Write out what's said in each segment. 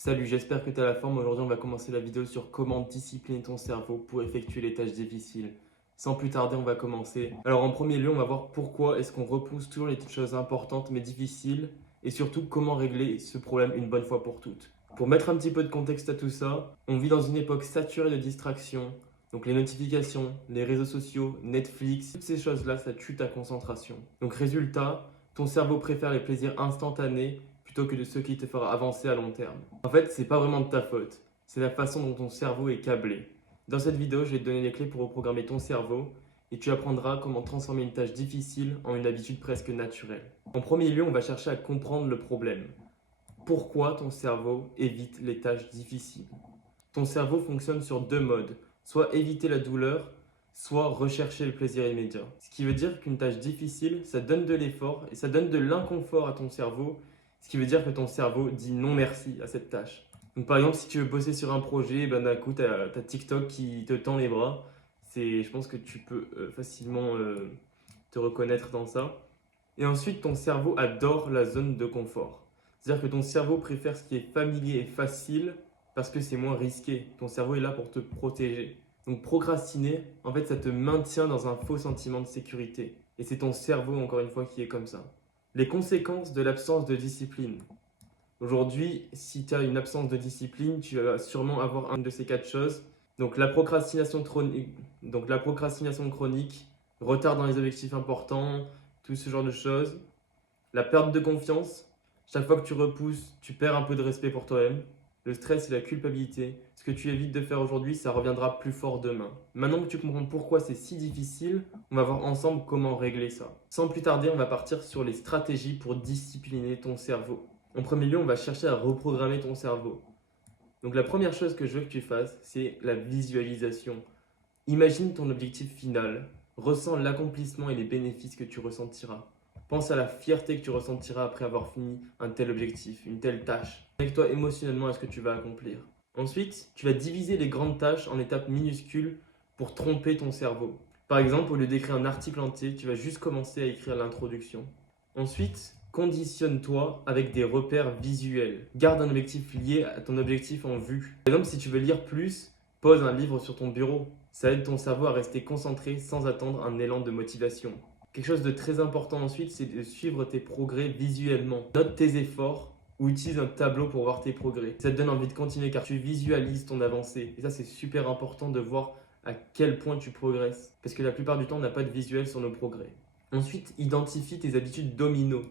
Salut, j'espère que tu as la forme. Aujourd'hui, on va commencer la vidéo sur comment discipliner ton cerveau pour effectuer les tâches difficiles. Sans plus tarder, on va commencer. Alors, en premier lieu, on va voir pourquoi est-ce qu'on repousse toujours les choses importantes mais difficiles et surtout comment régler ce problème une bonne fois pour toutes. Pour mettre un petit peu de contexte à tout ça, on vit dans une époque saturée de distractions. Donc les notifications, les réseaux sociaux, Netflix, toutes ces choses-là, ça tue ta concentration. Donc résultat, ton cerveau préfère les plaisirs instantanés plutôt que de ceux qui te feront avancer à long terme. En fait, c'est pas vraiment de ta faute, c'est la façon dont ton cerveau est câblé. Dans cette vidéo, je vais te donner les clés pour reprogrammer ton cerveau et tu apprendras comment transformer une tâche difficile en une habitude presque naturelle. En premier lieu, on va chercher à comprendre le problème. Pourquoi ton cerveau évite les tâches difficiles? Ton cerveau fonctionne sur deux modes, soit éviter la douleur, soit rechercher le plaisir immédiat. Ce qui veut dire qu'une tâche difficile, ça donne de l'effort et ça donne de l'inconfort à ton cerveau, ce qui veut dire que ton cerveau dit non merci à cette tâche. Donc par exemple, si tu veux bosser sur un projet, ben d'un coup, tu as TikTok qui te tend les bras. Je pense que tu peux facilement te reconnaître dans ça. Et ensuite, ton cerveau adore la zone de confort. C'est-à-dire que ton cerveau préfère ce qui est familier et facile parce que c'est moins risqué. Ton cerveau est là pour te protéger. Donc procrastiner, en fait, ça te maintient dans un faux sentiment de sécurité. Et c'est ton cerveau, encore une fois, qui est comme ça. Les conséquences de l'absence de discipline. Aujourd'hui, si tu as une absence de discipline, tu vas sûrement avoir une de ces quatre choses. Donc la procrastination chronique, retard dans les objectifs importants, tout ce genre de choses. La perte de confiance. Chaque fois que tu repousses, tu perds un peu de respect pour toi-même. Le stress et la culpabilité. Ce que tu évites de faire aujourd'hui, ça reviendra plus fort demain. Maintenant que tu comprends pourquoi c'est si difficile, on va voir ensemble comment régler ça. Sans plus tarder, on va partir sur les stratégies pour discipliner ton cerveau. En premier lieu, on va chercher à reprogrammer ton cerveau. Donc la première chose que je veux que tu fasses, c'est la visualisation. Imagine ton objectif final, ressens l'accomplissement et les bénéfices que tu ressentiras. Pense à la fierté que tu ressentiras après avoir fini un tel objectif, une telle tâche. Connecte-toi émotionnellement à ce que tu vas accomplir. Ensuite, tu vas diviser les grandes tâches en étapes minuscules pour tromper ton cerveau. Par exemple, au lieu d'écrire un article entier, tu vas juste commencer à écrire l'introduction. Ensuite, conditionne-toi avec des repères visuels. Garde un objectif lié à ton objectif en vue. Par exemple, si tu veux lire plus, pose un livre sur ton bureau. Ça aide ton cerveau à rester concentré sans attendre un élan de motivation. Quelque chose de très important ensuite, c'est de suivre tes progrès visuellement. Note tes efforts ou utilise un tableau pour voir tes progrès. Ça te donne envie de continuer car tu visualises ton avancée. Et ça, c'est super important de voir à quel point tu progresses. Parce que la plupart du temps, on n'a pas de visuel sur nos progrès. Ensuite, identifie tes habitudes domino.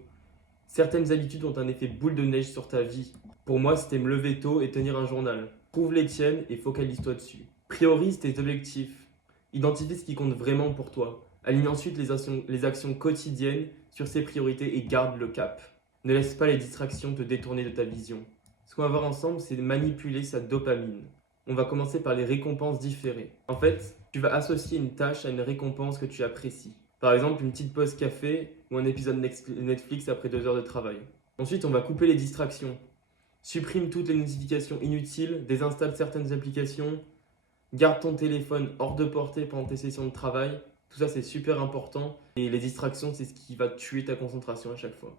Certaines habitudes ont un effet boule de neige sur ta vie. Pour moi, c'était me lever tôt et tenir un journal. Trouve les tiennes et focalise-toi dessus. Priorise tes objectifs. Identifie ce qui compte vraiment pour toi. Aligne ensuite les actions quotidiennes sur ces priorités et garde le cap. Ne laisse pas les distractions te détourner de ta vision. Ce qu'on va voir ensemble, c'est manipuler sa dopamine. On va commencer par les récompenses différées. En fait, tu vas associer une tâche à une récompense que tu apprécies. Par exemple, une petite pause café ou un épisode Netflix après 2 heures de travail. Ensuite, on va couper les distractions. Supprime toutes les notifications inutiles, désinstalle certaines applications, garde ton téléphone hors de portée pendant tes sessions de travail. Tout ça, c'est super important. Et les distractions, c'est ce qui va tuer ta concentration à chaque fois.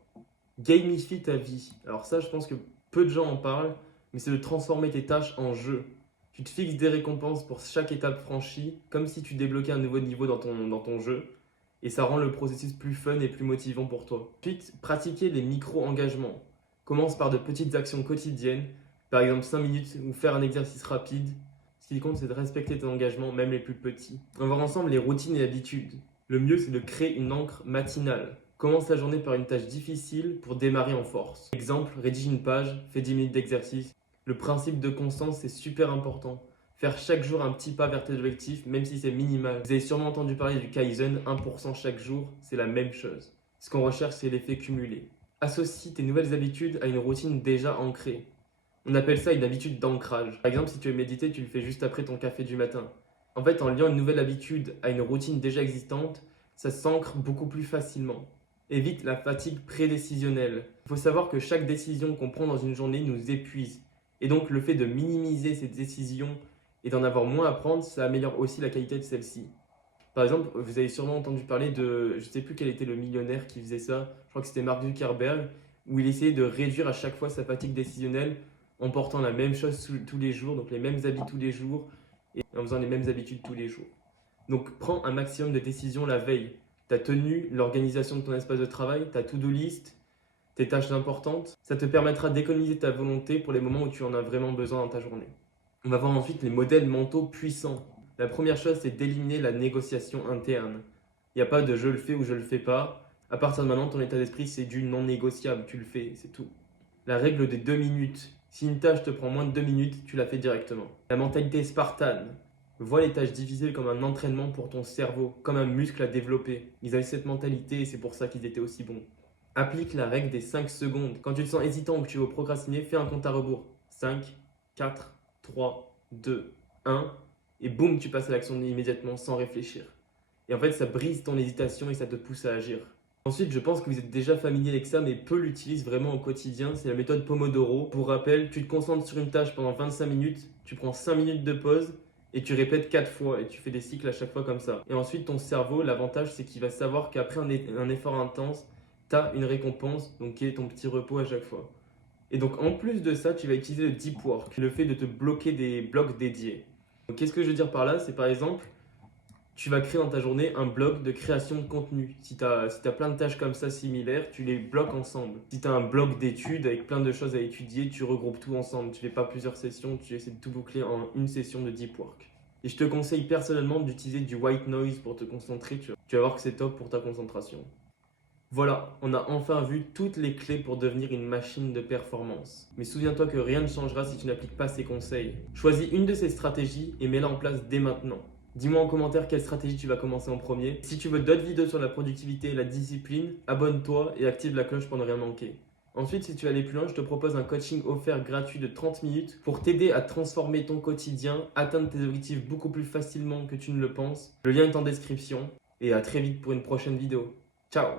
Gamifie ta vie. Alors ça, je pense que peu de gens en parlent, mais c'est de transformer tes tâches en jeu. Tu te fixes des récompenses pour chaque étape franchie, comme si tu débloquais un nouveau niveau dans ton jeu. Et ça rend le processus plus fun et plus motivant pour toi. Ensuite, pratiquer les micro-engagements. Commence par de petites actions quotidiennes, par exemple 5 minutes ou faire un exercice rapide. Ce qui compte, c'est de respecter tes engagements, même les plus petits. On va voir ensemble les routines et habitudes. Le mieux, c'est de créer une encre matinale. Commence la journée par une tâche difficile pour démarrer en force. Exemple, rédige une page, fais 10 minutes d'exercice. Le principe de constance, c'est super important. Faire chaque jour un petit pas vers tes objectifs, même si c'est minimal. Vous avez sûrement entendu parler du Kaizen, 1% chaque jour, c'est la même chose. Ce qu'on recherche, c'est l'effet cumulé. Associe tes nouvelles habitudes à une routine déjà ancrée. On appelle ça une habitude d'ancrage. Par exemple, si tu veux méditer, tu le fais juste après ton café du matin. En fait, en liant une nouvelle habitude à une routine déjà existante, ça s'ancre beaucoup plus facilement. Évite la fatigue prédécisionnelle. Il faut savoir que chaque décision qu'on prend dans une journée nous épuise. Et donc, le fait de minimiser ces décisions et d'en avoir moins à prendre, ça améliore aussi la qualité de celle-ci. Par exemple, vous avez sûrement entendu parler de, je ne sais plus quel était le millionnaire qui faisait ça, je crois que c'était Mark Zuckerberg, où il essayait de réduire à chaque fois sa fatigue décisionnelle en portant la même chose tous les jours, donc les mêmes habits tous les jours, et en faisant les mêmes habitudes tous les jours. Donc prends un maximum de décisions la veille. Ta tenue, l'organisation de ton espace de travail, ta to-do list, tes tâches importantes, ça te permettra d'économiser ta volonté pour les moments où tu en as vraiment besoin dans ta journée. On va voir ensuite les modèles mentaux puissants. La première chose, c'est d'éliminer la négociation interne. Il n'y a pas de je le fais ou je le fais pas. À partir de maintenant, ton état d'esprit, c'est du non négociable. Tu le fais, c'est tout. La règle des 2 minutes. Si une tâche te prend moins de 2 minutes, tu la fais directement. La mentalité spartane. Vois les tâches difficiles comme un entraînement pour ton cerveau, comme un muscle à développer. Ils avaient cette mentalité et c'est pour ça qu'ils étaient aussi bons. Applique la règle des 5 secondes. Quand tu te sens hésitant ou que tu veux procrastiner, fais un compte à rebours. 5, 4, 3, 2, 1. Et boum, tu passes à l'action immédiatement sans réfléchir. Et en fait, ça brise ton hésitation et ça te pousse à agir. Ensuite, je pense que vous êtes déjà familier avec ça, mais peu l'utilisent vraiment au quotidien. C'est la méthode Pomodoro. Pour rappel, tu te concentres sur une tâche pendant 25 minutes, tu prends 5 minutes de pause et tu répètes 4 fois et tu fais des cycles à chaque fois comme ça. Et ensuite, ton cerveau, l'avantage, c'est qu'il va savoir qu'après un effort intense, tu as une récompense, donc qui est ton petit repos à chaque fois. Et donc, en plus de ça, tu vas utiliser le deep work, le fait de te bloquer des blocs dédiés. Donc, qu'est-ce que je veux dire par là? C'est par exemple, tu vas créer dans ta journée un bloc de création de contenu. Si tu as plein de tâches comme ça similaires, tu les bloques ensemble. Si tu as un bloc d'études avec plein de choses à étudier, tu regroupes tout ensemble. Tu ne fais pas plusieurs sessions, tu essaies de tout boucler en une session de deep work. Et je te conseille personnellement d'utiliser du white noise pour te concentrer. Tu vas voir que c'est top pour ta concentration. Voilà, on a enfin vu toutes les clés pour devenir une machine de performance. Mais souviens-toi que rien ne changera si tu n'appliques pas ces conseils. Choisis une de ces stratégies et mets-la en place dès maintenant. Dis-moi en commentaire quelle stratégie tu vas commencer en premier. Si tu veux d'autres vidéos sur la productivité et la discipline, abonne-toi et active la cloche pour ne rien manquer. Ensuite, si tu veux aller plus loin, je te propose un coaching offert gratuit de 30 minutes pour t'aider à transformer ton quotidien, atteindre tes objectifs beaucoup plus facilement que tu ne le penses. Le lien est en description et à très vite pour une prochaine vidéo. Ciao!